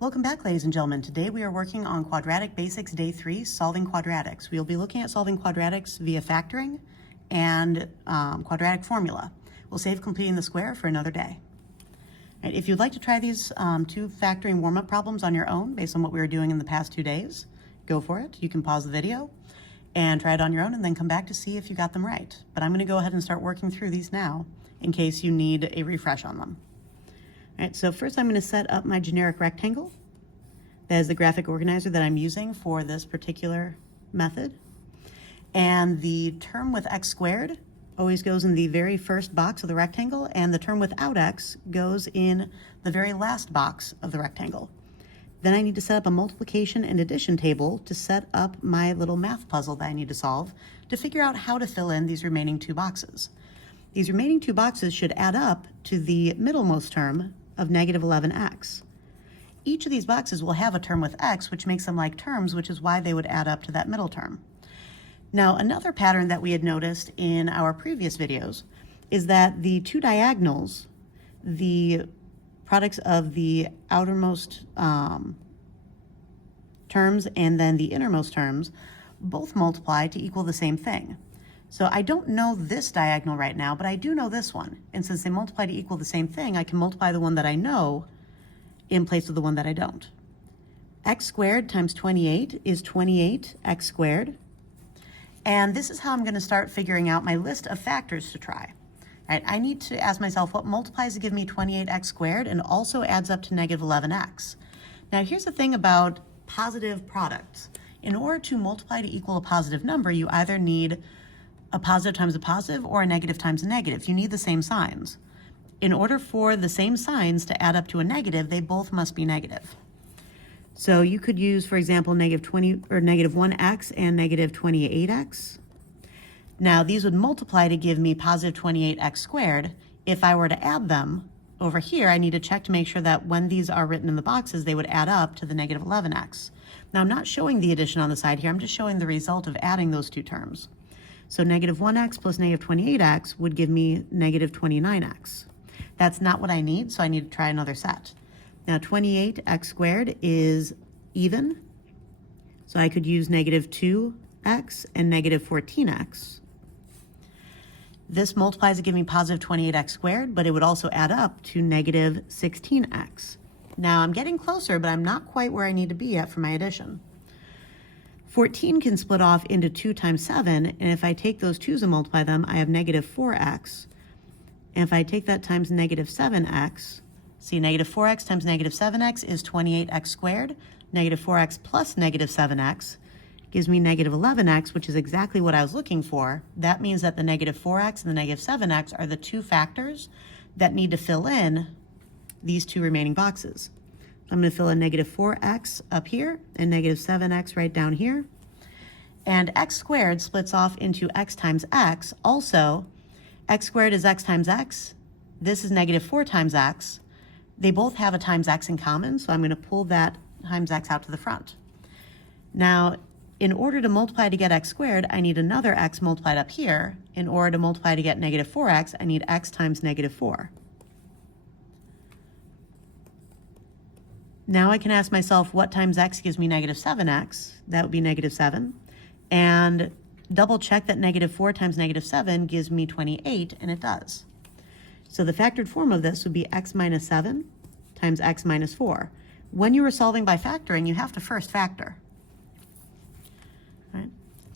Welcome back, ladies and gentlemen. Today we are working on Quadratic Basics Day 3, solving quadratics. We'll be looking at solving quadratics via factoring and quadratic formula. We'll save completing the square for another day. And if you'd like to try these two factoring warm-up problems on your own based on what we were doing in the past 2 days, go for it. You can pause the video and try it on your own and then come back to see if you got them right. But I'm going to go ahead and start working through these now in case you need a refresh on them. All right, so first I'm going to set up my generic rectangle. That is the graphic organizer that I'm using for this particular method. And the term with x squared always goes in the very first box of the rectangle, and the term without x goes in the very last box of the rectangle. Then I need to set up a multiplication and addition table to set up my little math puzzle that I need to solve to figure out how to fill in these remaining 2 boxes. These remaining 2 boxes should add up to the middlemost term of negative 11x. Each of these boxes will have a term with x, which makes them like terms, which is why they would add up to that middle term. Now, another pattern that we had noticed in our previous videos is that the 2 diagonals, the products of the outermost terms and then the innermost terms, both multiply to equal the same thing. So I don't know this diagonal right now, but I do know this one. And since they multiply to equal the same thing, I can multiply the one that I know in place of the one that I don't. X squared times 28 is 28x squared. And this is how I'm going to start figuring out my list of factors to try. Right, I need to ask myself what multiplies to give me 28x squared and also adds up to negative 11x. Now here's the thing about positive products. In order to multiply to equal a positive number, you either need a positive times a positive or a negative times a negative. You need the same signs. In order for the same signs to add up to a negative, they both must be negative. So you could use, for example, negative 1x and negative 28x. Now these would multiply to give me positive 28x squared. If I were to add them over here, I need to check to make sure that when these are written in the boxes, they would add up to the negative 11x. Now I'm not showing the addition on the side here, I'm just showing the result of adding those 2 terms. So negative 1x plus negative 28x would give me negative 29x. That's not what I need, so I need to try another set. Now 28x squared is even, so I could use negative 2x and negative 14x. This multiplies to give me positive 28x squared, but it would also add up to negative 16x. Now I'm getting closer, but I'm not quite where I need to be yet for my addition. 14 can split off into 2 times 7, and if I take those 2's and multiply them, I have negative 4x. And if I take that times negative 7x, see, negative 4x times negative 7x is 28x squared. Negative 4x plus negative 7x gives me negative 11x, which is exactly what I was looking for. That means that the negative 4x and the negative 7x are the 2 factors that need to fill in these 2 remaining boxes. I'm going to fill in negative 4x up here and negative 7x right down here. And x squared splits off into x times x. Also, x squared is x times x. This is negative 4 times x. They both have a times x in common, so I'm going to pull that times x out to the front. Now, in order to multiply to get x squared, I need another x multiplied up here. In order to multiply to get negative 4x, I need x times negative 4. Now I can ask myself what times x gives me negative 7x. That would be negative 7. And double check that negative 4 times negative 7 gives me 28, and it does. So the factored form of this would be x minus 7 times x minus 4. When you are solving by factoring, you have to first factor. All right.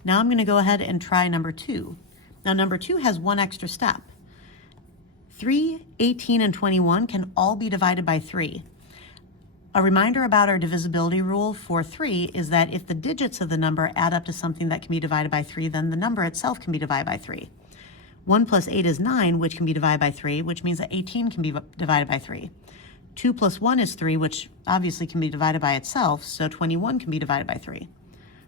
Now I'm going to go ahead and try number 2. Now number 2 has one extra step. 3, 18, and 21 can all be divided by 3. A reminder about our divisibility rule for 3 is that if the digits of the number add up to something that can be divided by 3, then the number itself can be divided by 3. 1 plus 8 is 9, which can be divided by 3, which means that 18 can be divided by 3. 2 plus 1 is 3, which obviously can be divided by itself, so 21 can be divided by 3.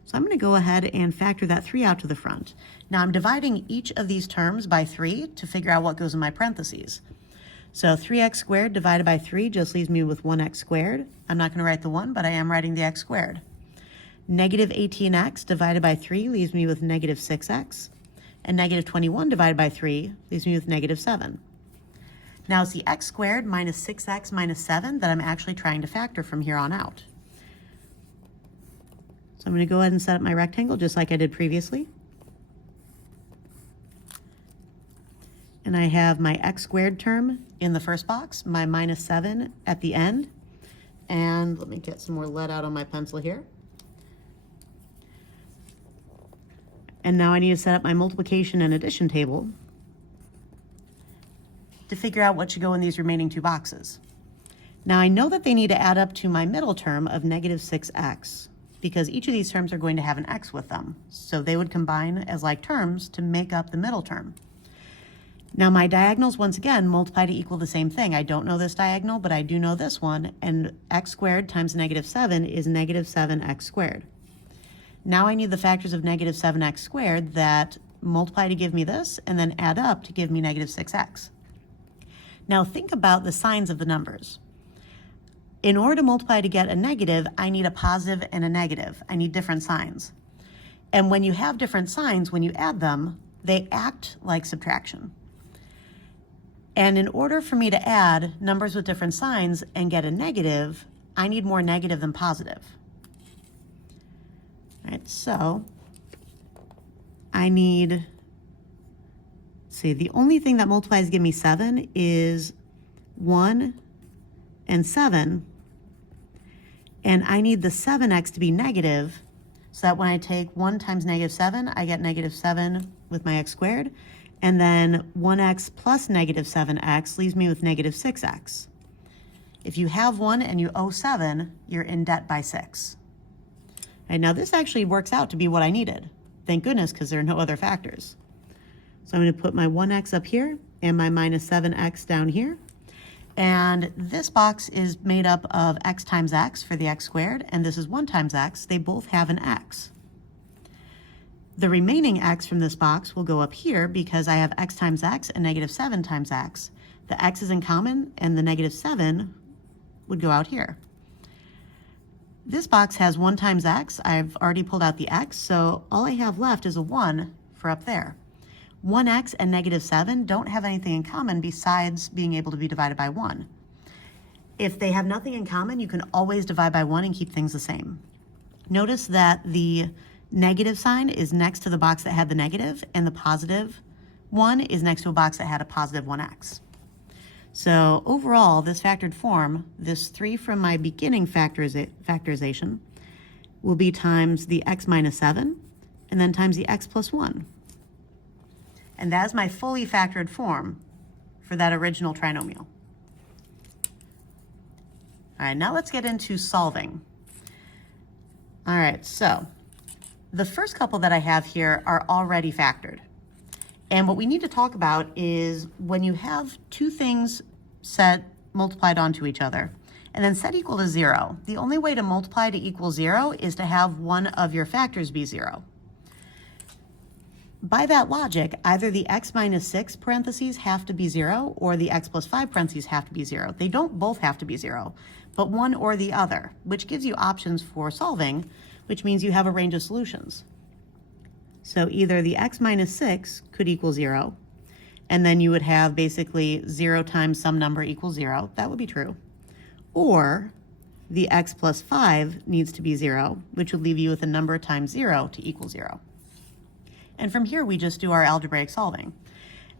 So I'm going to go ahead and factor that 3 out to the front. Now I'm dividing each of these terms by 3 to figure out what goes in my parentheses. So 3x squared divided by 3 just leaves me with 1x squared. I'm not going to write the 1, but I am writing the x squared. Negative 18x divided by 3 leaves me with negative 6x. And negative 21 divided by 3 leaves me with negative 7. Now it's the x squared minus 6x minus 7 that I'm actually trying to factor from here on out. So I'm going to go ahead and set up my rectangle just like I did previously. And I have my x squared term in the first box, my minus 7 at the end. And let me get some more lead out on my pencil here. And now I need to set up my multiplication and addition table to figure out what should go in these remaining two boxes. Now I know that they need to add up to my middle term of negative 6x because each of these terms are going to have an x with them. So they would combine as like terms to make up the middle term. Now my diagonals, once again, multiply to equal the same thing. I don't know this diagonal, but I do know this one, and x squared times negative 7 is negative 7x squared. Now I need the factors of negative 7x squared that multiply to give me this, and then add up to give me negative 6x. Now think about the signs of the numbers. In order to multiply to get a negative, I need a positive and a negative. I need different signs. And when you have different signs, when you add them, they act like subtraction. And in order for me to add numbers with different signs and get a negative, I need more negative than positive. All right, so I need, see, the only thing that multiplies to give me 7 is 1 and 7. And I need the 7x to be negative so that when I take 1 times negative 7, I get negative 7 with my x squared. And then 1x plus negative 7x leaves me with negative 6x. If you have 1 and you owe 7, you're in debt by 6. And now this actually works out to be what I needed. Thank goodness, because there are no other factors. So I'm going to put my 1x up here and my minus 7x down here. And this box is made up of x times x for the x squared, and this is 1 times x. They both have an x. The remaining x from this box will go up here because I have x times x and negative 7 times x. The x is in common, and the negative 7 would go out here. This box has 1 times x. I've already pulled out the x, so all I have left is a 1 for up there. 1x and negative 7 don't have anything in common besides being able to be divided by 1. If they have nothing in common, you can always divide by 1 and keep things the same. Notice that the negative sign is next to the box that had the negative, and the positive one is next to a box that had a positive 1x. So overall, this factored form, this 3 from my beginning factorization, will be times the x minus 7, and then times the x plus 1. And that is my fully factored form for that original trinomial. All right, now let's get into solving. All right, so the first couple that I have here are already factored. And what we need to talk about is when you have two things set multiplied onto each other and then set equal to 0, the only way to multiply to equal 0 is to have one of your factors be 0. By that logic, either the x minus 6 parentheses have to be 0 or the x plus 5 parentheses have to be 0. They don't both have to be 0, but one or the other, which gives you options for solving, which means you have a range of solutions. So either the x minus 6 could equal 0, and then you would have basically 0 times some number equals 0. That would be true. Or the x plus 5 needs to be 0, which would leave you with a number times 0 to equal 0. And from here, we just do our algebraic solving.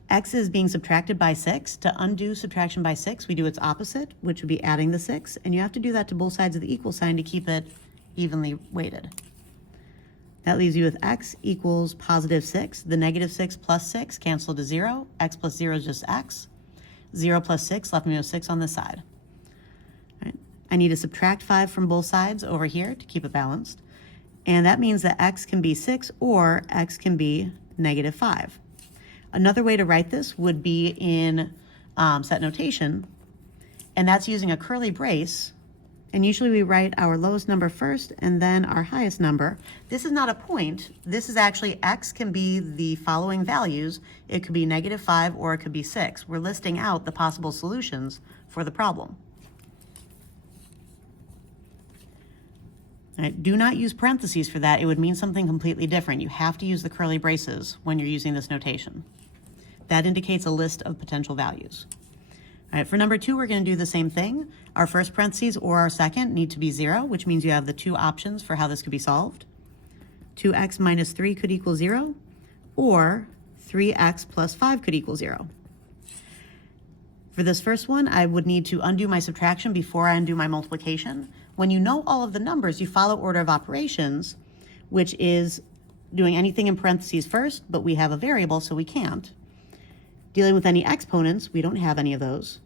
X is being subtracted by 6. To undo subtraction by 6, we do its opposite, which would be adding the 6. And you have to do that to both sides of the equal sign to keep it evenly weighted. That leaves you with x equals positive 6. The negative 6 plus 6 cancel to 0. X plus 0 is just x. 0 plus 6 left me with 6 on this side. All right. I need to subtract 5 from both sides over here to keep it balanced. And that means that x can be 6 or x can be negative 5. Another way to write this would be in set notation, and that's using a curly brace. And usually we write our lowest number first and then our highest number. This is not a point. This is actually x can be the following values. It could be negative 5 or it could be 6. We're listing out the possible solutions for the problem. All right, do not use parentheses for that. It would mean something completely different. You have to use the curly braces when you're using this notation. That indicates a list of potential values. All right, for number 2, we're going to do the same thing. Our first parentheses or our second need to be 0, which means you have the 2 options for how this could be solved. 2x minus 3 could equal 0, or 3x plus 5 could equal 0. For this first one, I would need to undo my subtraction before I undo my multiplication. When you know all of the numbers, you follow order of operations, which is doing anything in parentheses first, but we have a variable, so we can't. Dealing with any exponents, we don't have any of those.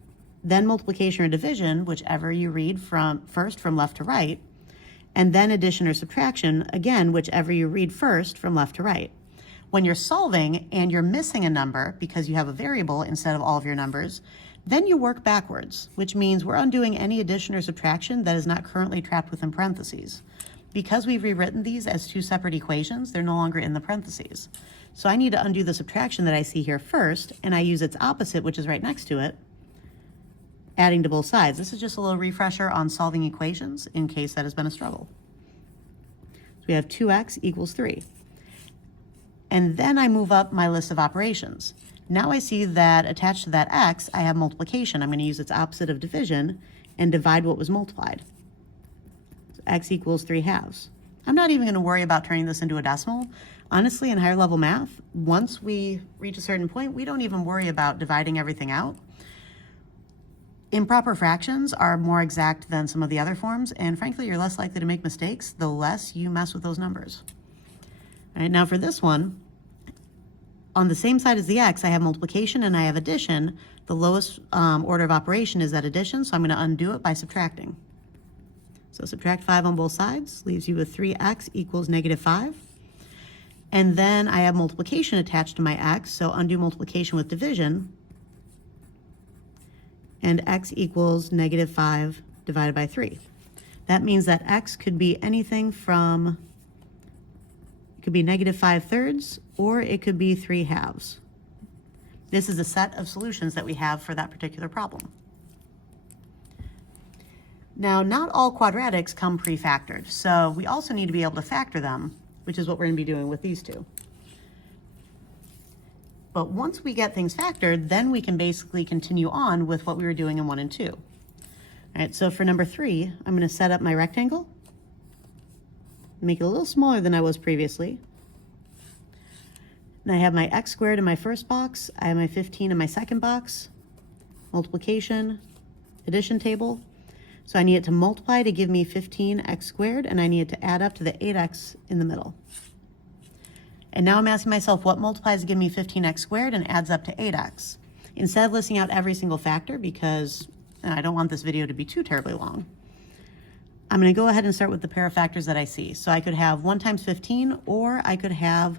Then multiplication or division, whichever you read from first from left to right, and then addition or subtraction, again, whichever you read first from left to right. When you're solving and you're missing a number because you have a variable instead of all of your numbers, then you work backwards, which means we're undoing any addition or subtraction that is not currently trapped within parentheses. Because we've rewritten these as 2 separate equations, they're no longer in the parentheses. So I need to undo the subtraction that I see here first, and I use its opposite, which is right next to it, adding to both sides. This is just a little refresher on solving equations in case that has been a struggle. So we have 2x equals 3. And then I move up my list of operations. Now I see that attached to that x, I have multiplication. I'm going to use its opposite of division and divide what was multiplied. So x equals 3/2. I'm not even going to worry about turning this into a decimal. Honestly, in higher level math, once we reach a certain point, we don't even worry about dividing everything out. Improper fractions are more exact than some of the other forms, and frankly, you're less likely to make mistakes the less you mess with those numbers. All right, now for this one, on the same side as the x, I have multiplication and I have addition. The lowest order of operation is that addition, so I'm going to undo it by subtracting. So subtract 5 on both sides, leaves you with 3x equals -5. And then I have multiplication attached to my x, so undo multiplication with division. And x equals -5 divided by 3. That means that x could be anything from, it could be -5/3 or it could be 3/2. This is a set of solutions that we have for that particular problem. Now, not all quadratics come pre-factored, so we also need to be able to factor them, which is what we're going to be doing with these two. But once we get things factored, then we can basically continue on with what we were doing in 1 and 2. All right, so for number 3, I'm going to set up my rectangle, make it a little smaller than I was previously. And I have my x squared in my first box, I have my 15 in my second box, multiplication, addition table. So I need it to multiply to give me 15x squared, and I need it to add up to the 8x in the middle. And now I'm asking myself what multiplies to give me 15x squared and adds up to 8x. Instead of listing out every single factor, because I don't want this video to be too terribly long, I'm going to go ahead and start with the pair of factors that I see. So I could have 1 times 15, or I could have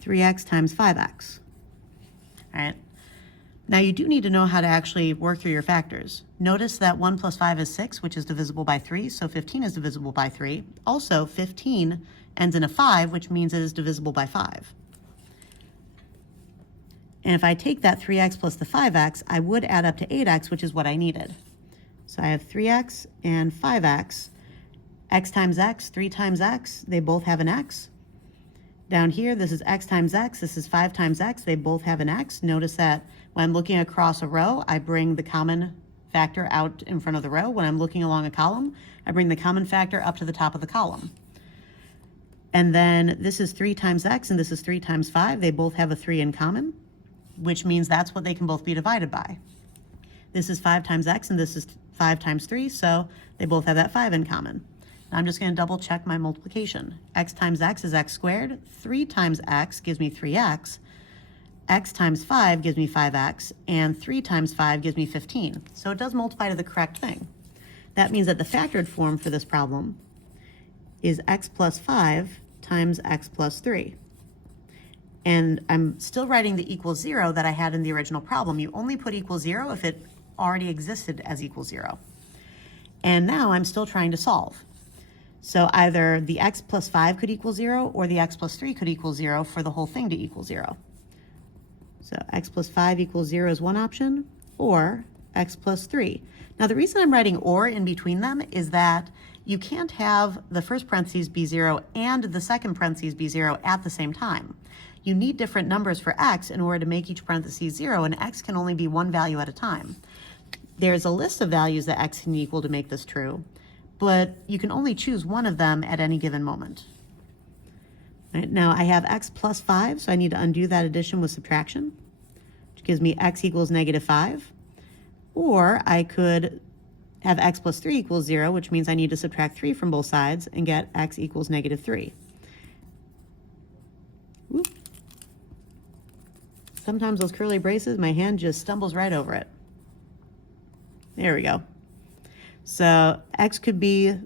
3x times 5x. All right. Now you do need to know how to actually work through your factors. Notice that 1 plus 5 is 6, which is divisible by 3, so 15 is divisible by 3. Also, 15 ends in a 5, which means it is divisible by 5. And if I take that 3x plus the 5x, I would add up to 8x, which is what I needed. So I have 3x and 5x. X times x, 3 times x, they both have an x. Down here, this is x times x, this is 5 times x, they both have an x. Notice that when I'm looking across a row, I bring the common factor out in front of the row. When I'm looking along a column, I bring the common factor up to the top of the column. And then this is 3 times x and this is 3 times 5. They both have a 3 in common, which means that's what they can both be divided by. This is 5 times x and this is 5 times 3, so they both have that 5 in common. Now I'm just going to double check my multiplication. X times x is x squared. 3 times x gives me 3x. X times 5 gives me 5x. And 3 times 5 gives me 15. So it does multiply to the correct thing. That means that the factored form for this problem is x plus 5 times x plus 3. And I'm still writing the equals 0 that I had in the original problem. You only put equals 0 if it already existed as equals 0. And now I'm still trying to solve. So either the x plus 5 could equal 0 or the x plus 3 could equal 0 for the whole thing to equal 0. So x plus 5 equals 0 is one option, or x plus 3. Now the reason I'm writing or in between them is that you can't have the first parentheses be 0 and the second parentheses be 0 at the same time. you need different numbers for x in order to make each parenthesis 0, and x can only be one value at a time. There's a list of values that x can equal to make this true, but you can only choose one of them at any given moment. Right, now I have x plus 5, so I need to undo that addition with subtraction, which gives me x equals -5. Or I could have x plus 3 equals 0, which means I need to subtract 3 from both sides and get x equals -3. Oop. Sometimes those curly braces, my hand just stumbles right over it. There we go. So x could be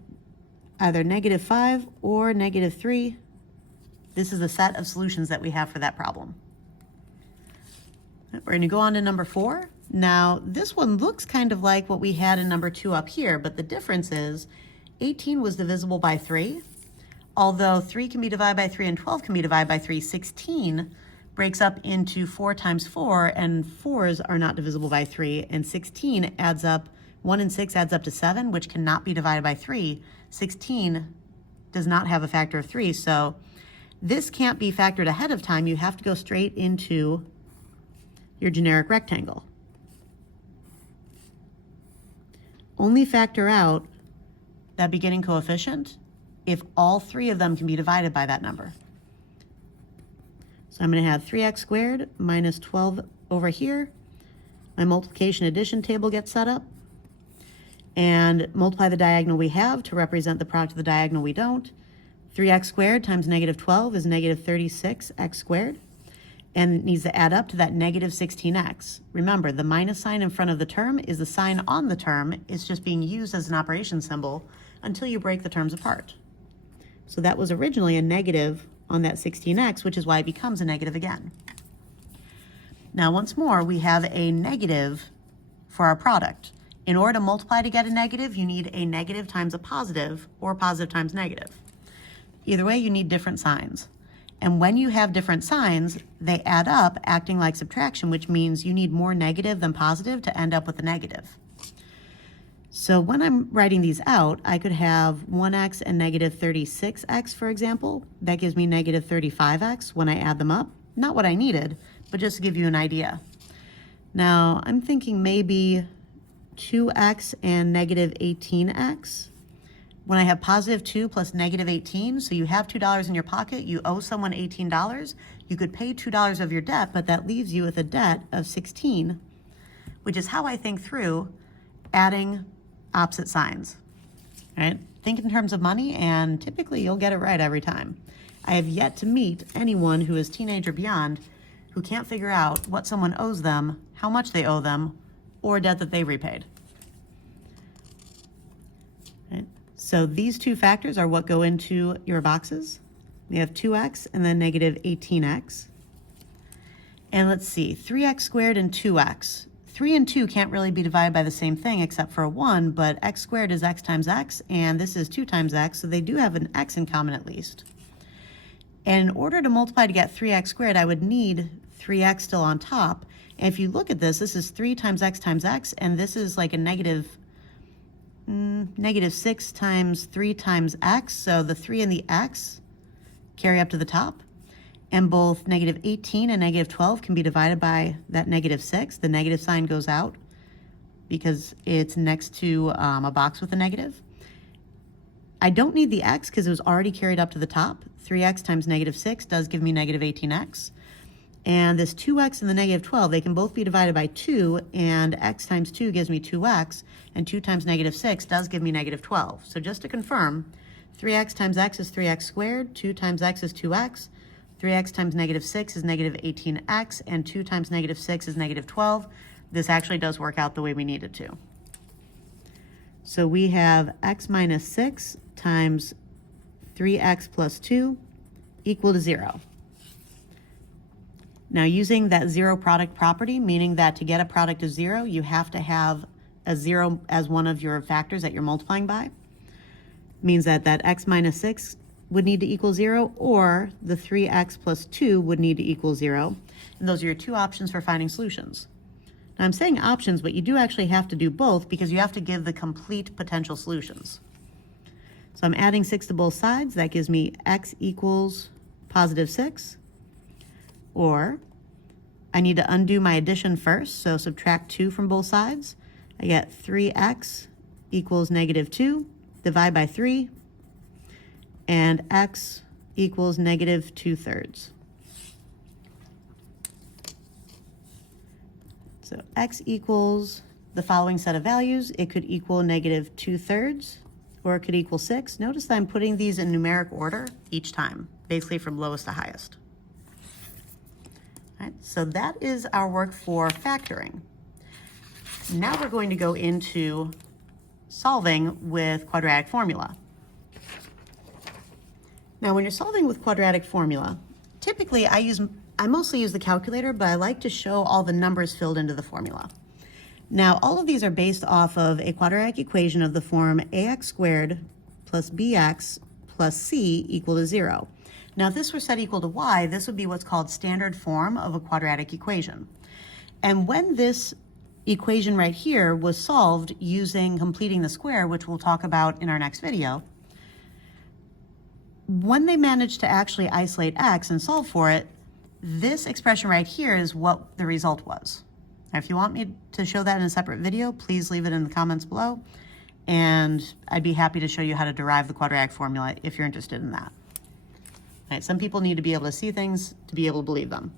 either -5 or -3. This is the set of solutions that we have for that problem. We're going to go on to number 4. Now, this one looks kind of like what we had in number 2 up here, but the difference is 18 was divisible by 3. Although 3 can be divided by 3 and 12 can be divided by 3, 16 breaks up into 4 times 4, and 4s are not divisible by 3, and 16 adds up, 1 and 6 adds up to 7, which cannot be divided by 3. 16 does not have a factor of 3, so this can't be factored ahead of time. You have to go straight into your generic rectangle. Only factor out that beginning coefficient if all 3 of them can be divided by that number. So I'm going to have 3x squared minus 12 over here. My multiplication addition table gets set up. And multiply the diagonal we have to represent the product of the diagonal we don't. 3x squared times -12 is -36x squared. And it needs to add up to that -16x. Remember, the minus sign in front of the term is the sign on the term. It's just being used as an operation symbol until you break the terms apart. So that was originally a negative on that 16x, which is why it becomes a negative again. Now, once more, we have a negative for our product. In order to multiply to get a negative, you need a negative times a positive or positive times negative. Either way, you need different signs. And when you have different signs, they add up, acting like subtraction, which means you need more negative than positive to end up with a negative. So when I'm writing these out, I could have 1x and -36x, for example. That gives me -35x when I add them up. Not what I needed, but just to give you an idea. Now, I'm thinking maybe 2x and -18x. When I have +2 plus -18, so you have $2 in your pocket, you owe someone $18, you could pay $2 of your debt, but that leaves you with a debt of 16, which is how I think through adding opposite signs. All right? Think in terms of money, and typically you'll get it right every time. I have yet to meet anyone who is teenage or beyond who can't figure out what someone owes them, how much they owe them, or debt that they repaid. Right? So these two factors are what go into your boxes. We have 2x and then -18x. And let's see, 3x squared and 2x. 3 and 2 can't really be divided by the same thing except for 1, but x squared is x times x, and this is 2 times x, so they do have an x in common at least. And in order to multiply to get 3x squared, I would need 3x still on top. And if you look at this, this is 3 times x, and this is like a -6 times 3 times x, so the 3 and the x carry up to the top. And both -18 and -12 can be divided by that -6. The negative sign goes out because it's next to a box with a negative. I don't need the x because it was already carried up to the top. 3x times -6 does give me -18x. And this 2x and the -12, they can both be divided by 2, and x times 2 gives me 2x, and 2 times -6 does give me -12. So just to confirm, 3x times x is 3x squared, 2 times x is 2x, 3x times -6 is -18x, and 2 times -6 is -12. This actually does work out the way we need it to. So we have x minus 6 times 3x plus 2 equal to 0. Now, using that zero product property, meaning that to get a product of 0, you have to have a 0 as one of your factors that you're multiplying by, means that that x minus 6 would need to equal 0, or the 3x plus 2 would need to equal 0. And those are your two options for finding solutions. Now, I'm saying options, but you do actually have to do both because you have to give the complete potential solutions. So I'm adding 6 to both sides. That gives me x equals +6. Or I need to undo my addition first, so subtract 2 from both sides. I get 3x equals negative 2, divide by 3, and x equals negative 2/3. So x equals the following set of values. It could equal negative 2/3, or it could equal 6. Notice that I'm putting these in numeric order each time, basically from lowest to highest. All right, so that is our work for factoring. Now we're going to go into solving with quadratic formula. Now, when you're solving with quadratic formula, typically I mostly use the calculator, but I like to show all the numbers filled into the formula. Now, all of these are based off of a quadratic equation of the form ax squared plus bx plus c equal to 0. Now, if this were set equal to y, this would be what's called standard form of a quadratic equation. And when this equation right here was solved using completing the square, which we'll talk about in our next video, when they managed to actually isolate x and solve for it, this expression right here is what the result was. Now, if you want me to show that in a separate video, please leave it in the comments below, and I'd be happy to show you how to derive the quadratic formula if you're interested in that. All right, some people need to be able to see things to be able to believe them.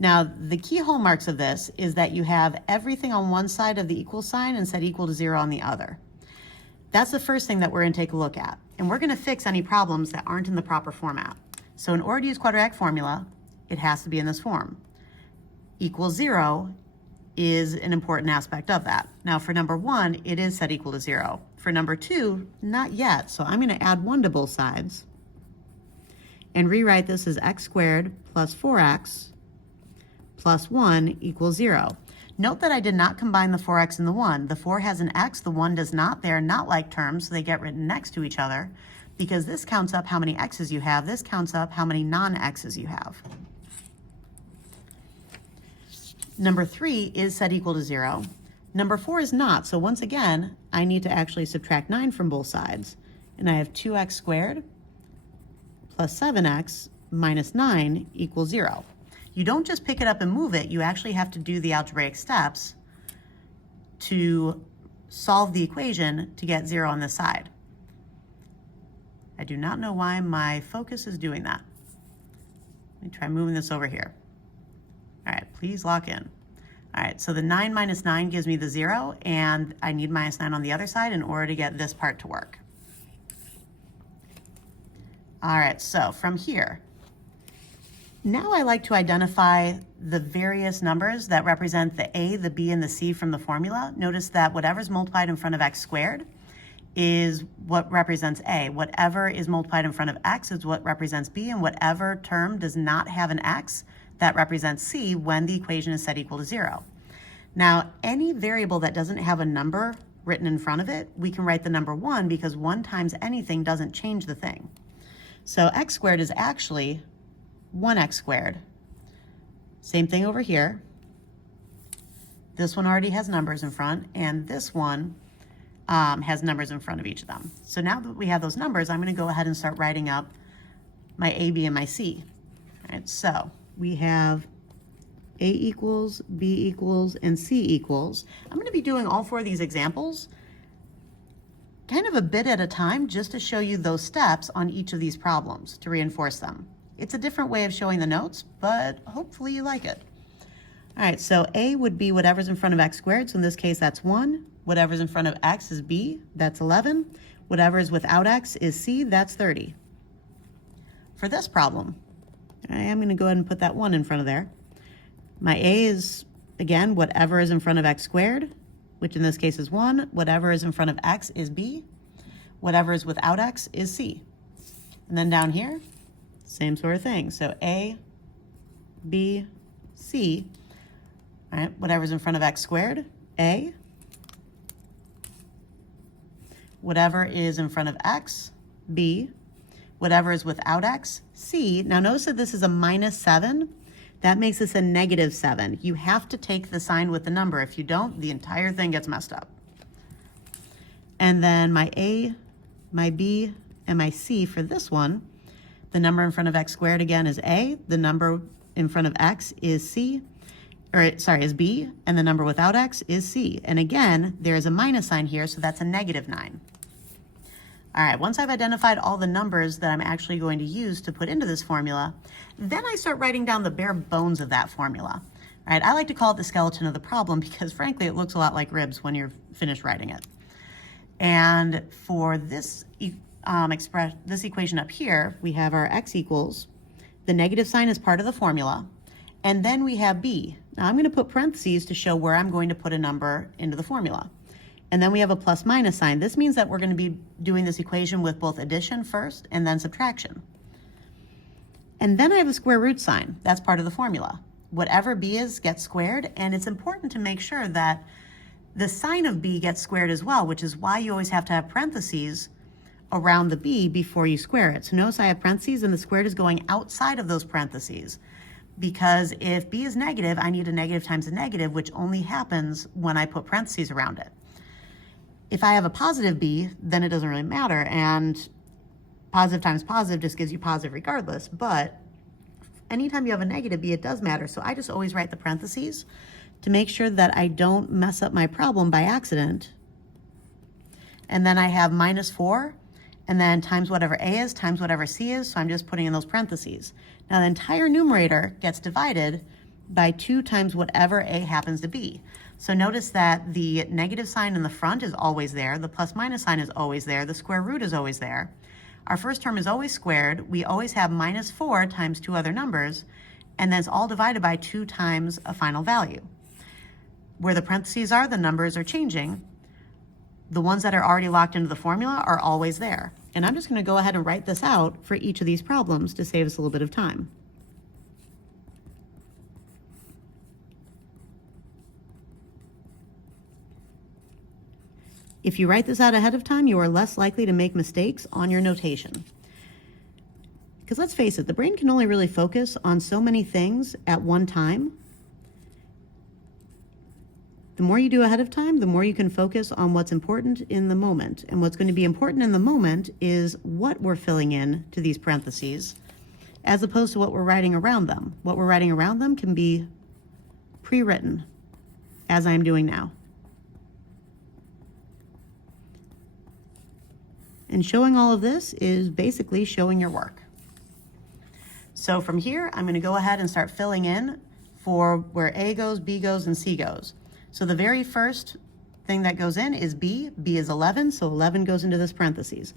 Now, the key hallmarks of this is that you have everything on one side of the equal sign and set equal to 0 on the other. That's the first thing that we're going to take a look at. And we're going to fix any problems that aren't in the proper format. So in order to use quadratic formula, it has to be in this form. Equals 0 is an important aspect of that. Now for number 1, it is set equal to 0. For number 2, not yet. So I'm going to add 1 to both sides and rewrite this as x squared plus 4x plus 1 equals 0. Note that I did not combine the 4x and the 1. The 4 has an x, the 1 does not. They are not like terms, so they get written next to each other because this counts up how many x's you have. This counts up how many non-x's you have. Number 3 is set equal to 0. Number 4 is not, so once again, I need to actually subtract 9 from both sides. And I have 2x squared plus 7x minus 9 equals 0. You don't just pick it up and move it, you actually have to do the algebraic steps to solve the equation to get 0 on this side. I do not know why my focus is doing that. Let me try moving this over here. All right, please lock in. All right, so the 9 minus 9 gives me the 0, and I need minus 9 on the other side in order to get this part to work. All right, so from here, now I like to identify the various numbers that represent the a, the b, and the c from the formula. Notice that whatever's multiplied in front of x squared is what represents a. Whatever is multiplied in front of x is what represents b, and whatever term does not have an x, that represents c when the equation is set equal to 0. Now, any variable that doesn't have a number written in front of it, we can write the number 1 because 1 times anything doesn't change the thing. So x squared is actually 1x squared. Same thing over here. This one already has numbers in front, and this one has numbers in front of each of them. So now that we have those numbers, I'm going to go ahead and start writing up my a, b, and my c. All right, so we have a equals, b equals, and c equals. I'm going to be doing all 4 of these examples kind of a bit at a time just to show you those steps on each of these problems to reinforce them. It's a different way of showing the notes, but hopefully you like it. All right, so a would be whatever's in front of x squared, so in this case that's 1. Whatever's in front of x is b, that's 11. Whatever is without x is c, that's 30. For this problem, I am going to go ahead and put that 1 in front of there. My a is, again, whatever is in front of x squared, which in this case is 1. Whatever is in front of x is b. Whatever is without x is c. And then down here, same sort of thing. So a, b, c. All right, whatever's in front of x squared, a. Whatever is in front of x, b. Whatever is without x, c. Now notice that this is a minus 7. That makes this a negative 7. You have to take the sign with the number. If you don't, the entire thing gets messed up. And then my a, my b, and my c for this one, the number in front of x squared again is a. The number in front of x is c, or sorry, is b, and the number without x is c. And again, there is a minus sign here, so that's a -9. All right, once I've identified all the numbers that I'm actually going to use to put into this formula, then I start writing down the bare bones of that formula. All right, I like to call it the skeleton of the problem because frankly, it looks a lot like ribs when you're finished writing it. And for this this equation up here, we have our x equals, the negative sign is part of the formula, and then we have b. Now I'm going to put parentheses to show where I'm going to put a number into the formula. And then we have a plus minus sign. This means that we're going to be doing this equation with both addition first and then subtraction. And then I have a square root sign. That's part of the formula. Whatever b is gets squared, and it's important to make sure that the sign of b gets squared as well, which is why you always have to have parentheses around the b before you square it. So notice I have parentheses and the squared is going outside of those parentheses, because if b is negative, I need a negative times a negative, which only happens when I put parentheses around it. If I have a positive b, then it doesn't really matter, and positive times positive just gives you positive regardless, but anytime you have a negative b, it does matter, so I just always write the parentheses to make sure that I don't mess up my problem by accident. And then I have -4, and then times whatever a is, times whatever c is, so I'm just putting in those parentheses. Now the entire numerator gets divided by 2 times whatever a happens to be. So notice that the negative sign in the front is always there, the plus minus sign is always there, the square root is always there. Our first term is always squared, we always have -4 times 2 other numbers, and then it's all divided by 2 times a final value. Where the parentheses are, the numbers are changing. The ones that are already locked into the formula are always there. And I'm just going to go ahead and write this out for each of these problems to save us a little bit of time. If you write this out ahead of time, you are less likely to make mistakes on your notation. Because let's face it, the brain can only really focus on so many things at one time. The more you do ahead of time, the more you can focus on what's important in the moment. And what's going to be important in the moment is what we're filling in to these parentheses, as opposed to what we're writing around them. What we're writing around them can be pre-written, as I'm doing now. And showing all of this is basically showing your work. So from here, I'm going to go ahead and start filling in for where A goes, B goes, and C goes. So the very first thing that goes in is B. B is 11, so 11 goes into this parentheses.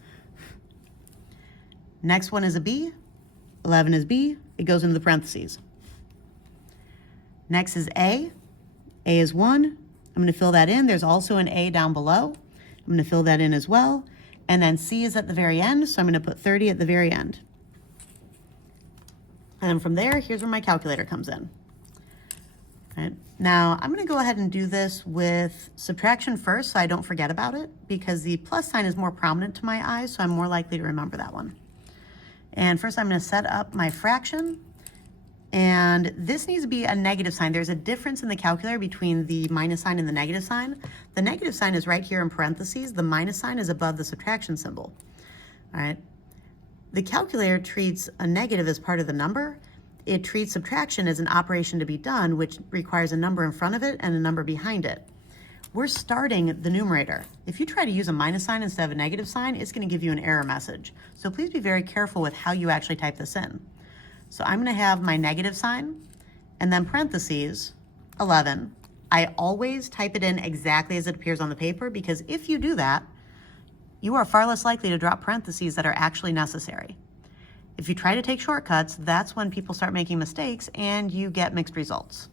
Next one is a B. 11 is B. It goes into the parentheses. Next is A. A is 1. I'm going to fill that in. There's also an A down below. I'm going to fill that in as well. And then C is at the very end, so I'm going to put 30 at the very end. And then from there, here's where my calculator comes in. Right. Now, I'm going to go ahead and do this with subtraction first so I don't forget about it, because the plus sign is more prominent to my eyes, so I'm more likely to remember that one. And first I'm going to set up my fraction, and this needs to be a negative sign. There's a difference in the calculator between the minus sign and the negative sign. The negative sign is right here in parentheses. The minus sign is above the subtraction symbol. All right. The calculator treats a negative as part of the number. It treats subtraction as an operation to be done, which requires a number in front of it and a number behind it. We're starting the numerator. If you try to use a minus sign instead of a negative sign, it's going to give you an error message. So please be very careful with how you actually type this in. So I'm going to have my negative sign and then parentheses 11. I always type it in exactly as it appears on the paper, because if you do that, you are far less likely to drop parentheses that are actually necessary. If you try to take shortcuts, that's when people start making mistakes and you get mixed results.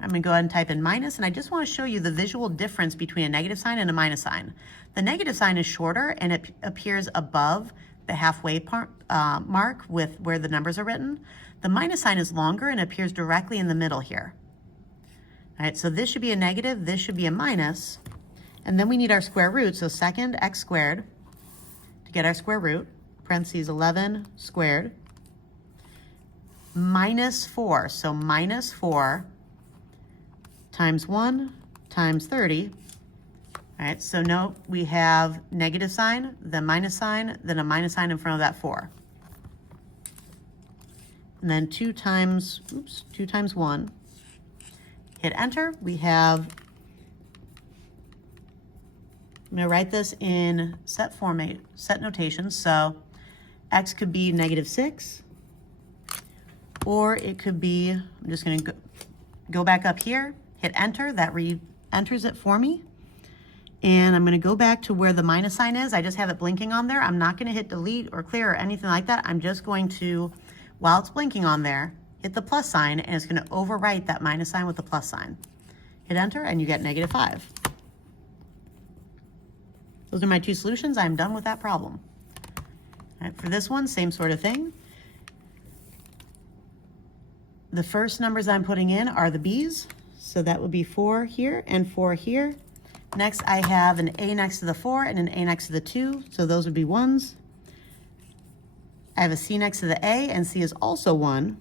I'm going to go ahead and type in minus, and I just want to show you the visual difference between a negative sign and a minus sign. The negative sign is shorter and it appears above the halfway mark with where the numbers are written. The minus sign is longer and appears directly in the middle here. All right, so this should be a negative, this should be a minus, and then we need our square root, so second x squared to get our square root, parentheses 11 squared, minus 4, so minus 4 times 1 times 30. All right, so note we have negative sign, then a minus sign in front of that 4. and then 2 times 1. Hit enter. We have, I'm going to write this in set notation. So x could be -6, or it could be, I'm just going to go back up here, hit enter. That re-enters it for me. And I'm going to go back to where the minus sign is. I just have it blinking on there. I'm not going to hit delete or clear or anything like that. I'm just going to, while it's blinking on there, hit the plus sign, and it's going to overwrite that minus sign with the plus sign. Hit enter, and you get -5. Those are my 2 solutions. I'm done with that problem. All right, for this one, same sort of thing. The first numbers I'm putting in are the b's. So that would be 4 here and 4 here. Next, I have an A next to the 4 and an A next to the 2, so those would be 1s. I have a C next to the A, and C is also 1.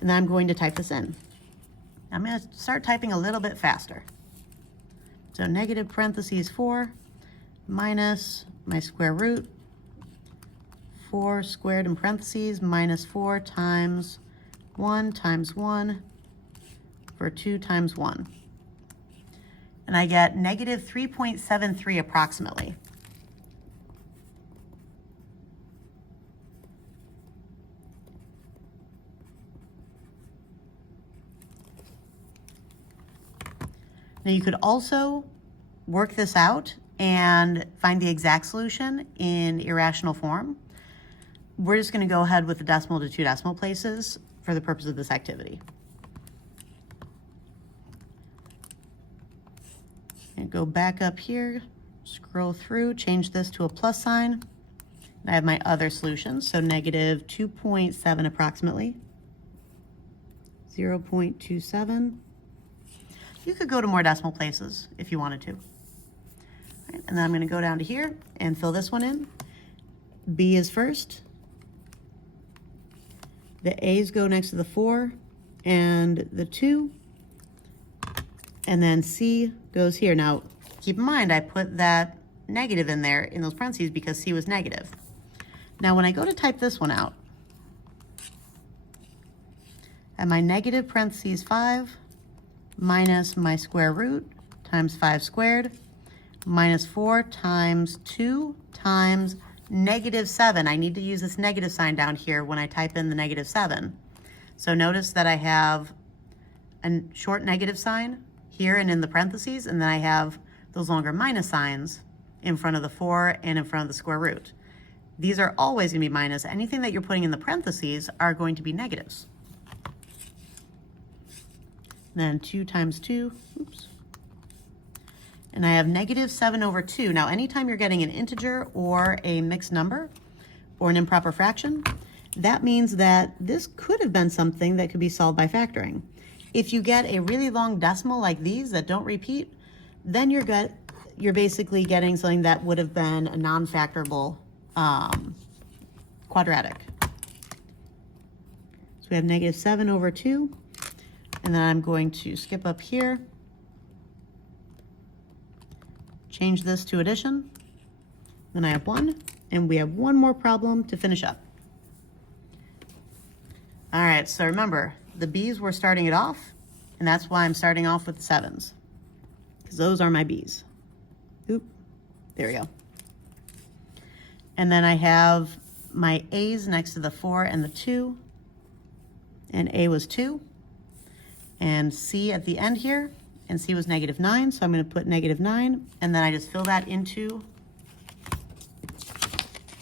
And then I'm going to type this in. I'm going to start typing a little bit faster. So negative parentheses 4 minus my square root, 4 squared in parentheses minus 4 times 1 for 2 times 1. And I get -3.73 approximately. Now you could also work this out and find the exact solution in irrational form. We're just going to go ahead with the decimal to 2 decimal places for the purpose of this activity. And go back up here, scroll through, change this to a plus sign. And I have my other solutions, so -2.7 approximately, 0.27. You could go to more decimal places if you wanted to. Right, and then I'm going to go down to here and fill this one in. B is first. The A's go next to the 4 and the 2. And then C goes here. Now, keep in mind, I put that negative in there in those parentheses because C was negative. Now, when I go to type this one out, at my negative parentheses 5 minus my square root times 5 squared minus 4 times 2 times -7. I need to use this negative sign down here when I type in the -7. So notice that I have a short negative sign here and in the parentheses, and then I have those longer minus signs in front of the 4 and in front of the square root. These are always going to be minus. Anything that you're putting in the parentheses are going to be negatives. Then 2 times 2, oops. And I have -7/2. Now, anytime you're getting an integer or a mixed number or an improper fraction, that means that this could have been something that could be solved by factoring. If you get a really long decimal like these that don't repeat, then you're basically getting something that would have been a non-factorable quadratic. So we have -7/2, and then I'm going to skip up here, change this to addition, then I have 1, and we have one more problem to finish up. All right, so remember, the B's were starting it off, and that's why I'm starting off with 7s, because those are my B's. Oop, there we go. And then I have my A's next to the 4 and the 2, and A was 2, and C at the end here, and C was -9, so I'm going to put -9, and then I just fill that into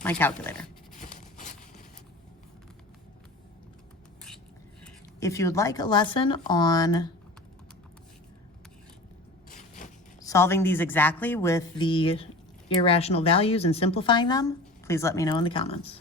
my calculator. If you would like a lesson on solving these exactly with the irrational values and simplifying them, please let me know in the comments.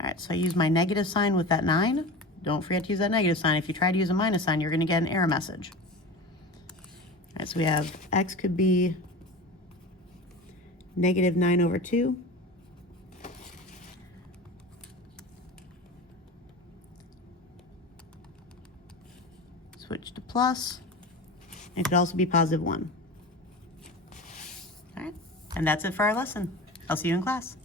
All right, so I use my negative sign with that 9. Don't forget to use that negative sign. If you try to use a minus sign, you're going to get an error message. All right, so we have x could be -9/2. switch to plus. It could also be positive 1. All right, and that's it for our lesson. I'll see you in class.